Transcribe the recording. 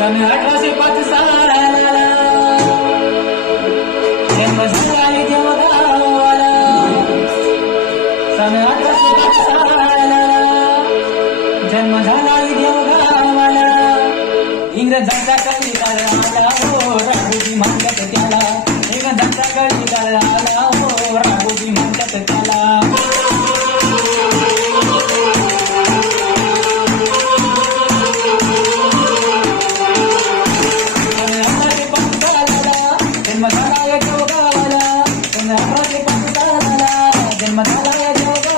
सन अठराशे पाच साला जन्म झाला देवगावाला सन अठराशे पाच साला जन्म झाला देवगावाला इंग्रजांचा कधी आला? हो राघोजी म्हणतात त्याला. इंग्रजांचा आला? पंचाला जन्म